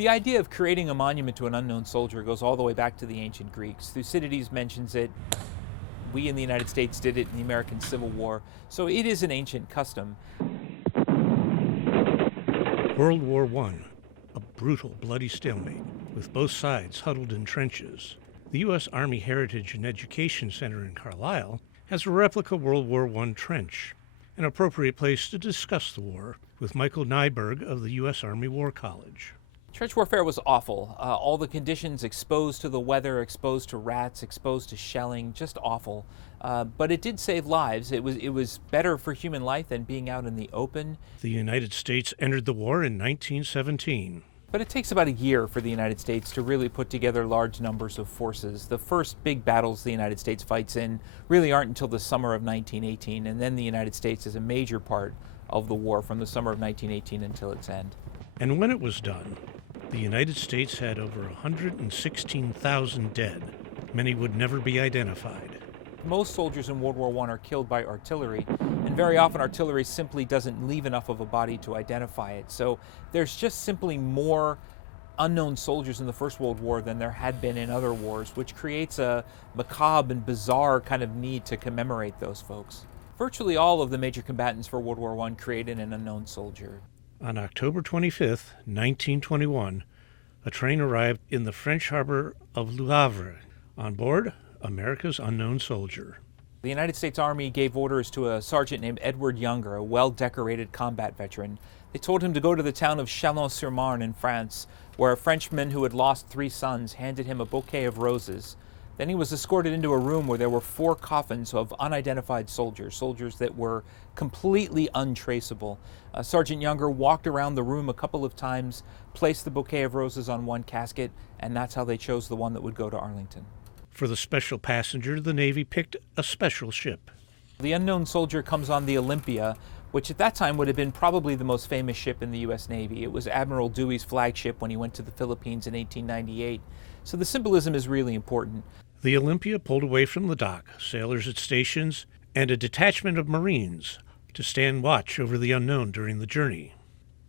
The idea of creating a monument to an unknown soldier goes all the way back to the ancient Greeks. Thucydides mentions it. We in the United States did it in the American Civil War, so it is an ancient custom. World War I, a brutal, bloody stalemate, with both sides huddled in trenches. The U.S. Army Heritage and Education Center in Carlisle has a replica World War I trench, an appropriate place to discuss the war with Michael Nyberg of the U.S. Army War College. Trench warfare was awful. All the conditions, exposed to the weather, exposed to rats, exposed to shelling, just awful. But it did save lives. It was better for human life than being out in the open. The United States entered the war in 1917. But it takes about a year for the United States to really put together large numbers of forces. The first big battles the United States fights in really aren't until the summer of 1918, and then the United States is a major part of the war from the summer of 1918 until its end. And when it was done, the United States had over 116,000 dead. Many would never be identified. Most soldiers in World War I are killed by artillery, and very often artillery simply doesn't leave enough of a body to identify it. So there's just simply more unknown soldiers in the First World War than there had been in other wars, which creates a macabre and bizarre kind of need to commemorate those folks. Virtually all of the major combatants for World War I created an unknown soldier. On October 25, 1921, a train arrived in the French harbor of Le Havre. On board, America's unknown soldier. The United States Army gave orders to a sergeant named Edward Younger, a well-decorated combat veteran. They told him to go to the town of Chalon-sur-Marne in France, where a Frenchman who had lost 3 sons handed him a bouquet of roses. Then he was escorted into a room where there were 4 coffins of unidentified soldiers that were completely untraceable. Sergeant Younger walked around the room a couple of times, placed the bouquet of roses on one casket, and that's how they chose the one that would go to Arlington. For the special passenger, the Navy picked a special ship. The unknown soldier comes on the Olympia, which at that time would have been probably the most famous ship in the U.S. Navy. It was Admiral Dewey's flagship when he went to the Philippines in 1898. So the symbolism is really important. The Olympia pulled away from the dock, sailors at stations, and a detachment of Marines to stand watch over the unknown during the journey.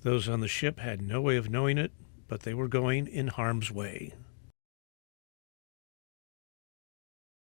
Those on the ship had no way of knowing it, but they were going in harm's way.